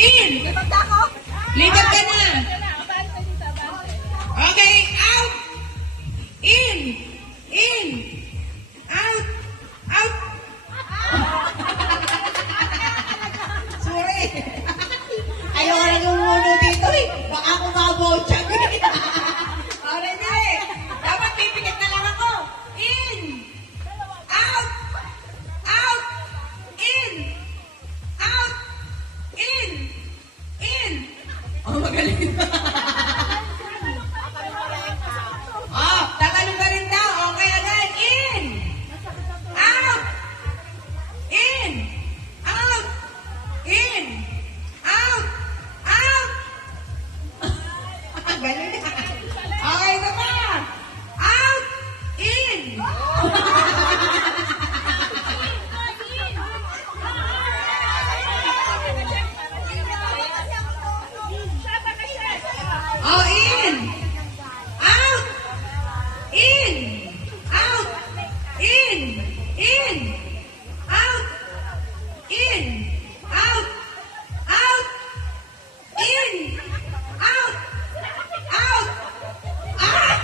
In. Lipat ka na. Okay, out. In. In. Out. Out. Sorry. Ayaw ka lang umuno dito eh. Baka kumabotsyag eh. Okay na eh. Dapat pipikit na lang ako. In. Out. Out. In. Out. In. In. Oh, magaling. Oh, tagalog ka rin daw. Okay, again. In. Out. In. Out. In. Out. Out. Galing. Okay, na pa. Out. In. Oh, in. Out. In. Out. In. In. Out. In. Out. Out. In. Out. Out. Ah!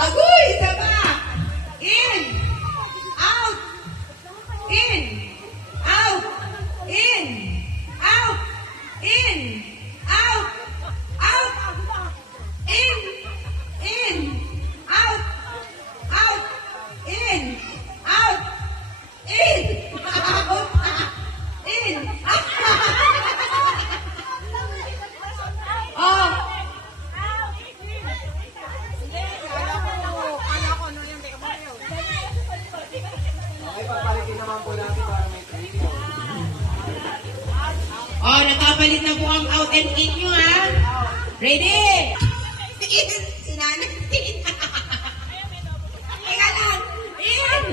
Agoy! Isa pa! In. Out. In. Out. In. Out. In. Out. Out. In. In. Out. Out. In. Out. In. Out. In. Oh. Okay, papalitin naman po natin para may training. Oh, nakapalit na po ang out and in nyo, ha? Ready? Sinanay. Teka lang. In.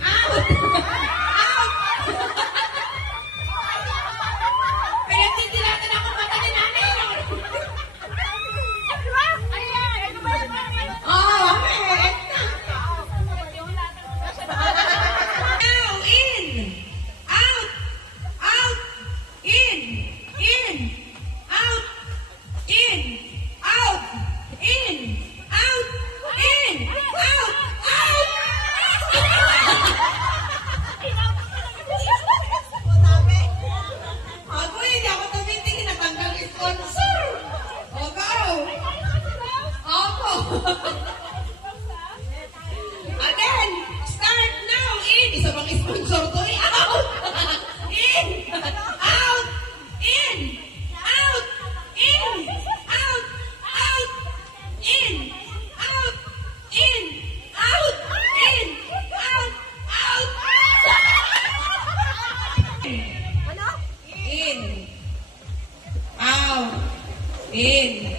Out. Out. Pinagtitilatan ako mata ni nanay. Oh, okay. Now, in. Out. Out. In. In. Out. In. Out. In. Out. In. Out. Out. Ako hindi ako tumitingin na tanggal sponsor. O, go. Opo. Again. Start now. In. Isa bang sponsor to eh? Out. In. Out. In. Out. In. Out. Out. In. Out. In. Out. In. Out. Out. In. Out. In.